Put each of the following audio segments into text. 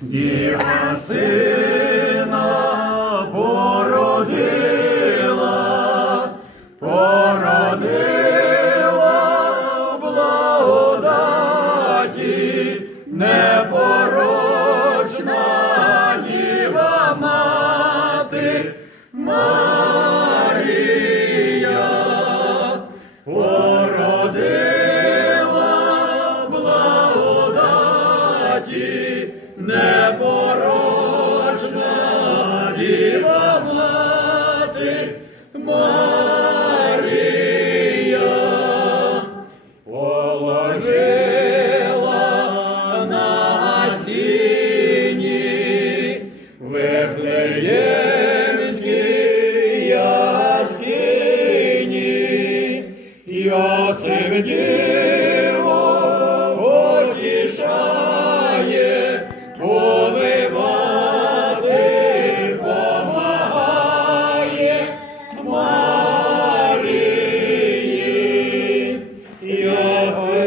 Діва сина породила, породила в благодаті, непорочна діва мати. Марія, благодаті, непорочна діва мати Марія, положила на сіні Вифлеємській діво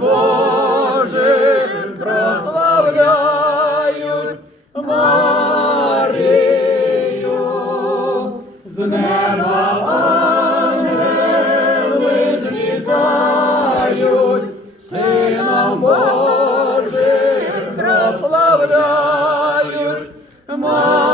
Божим прославляють Марію. З неба ангели злітають, Сином Божим прославляють Марію.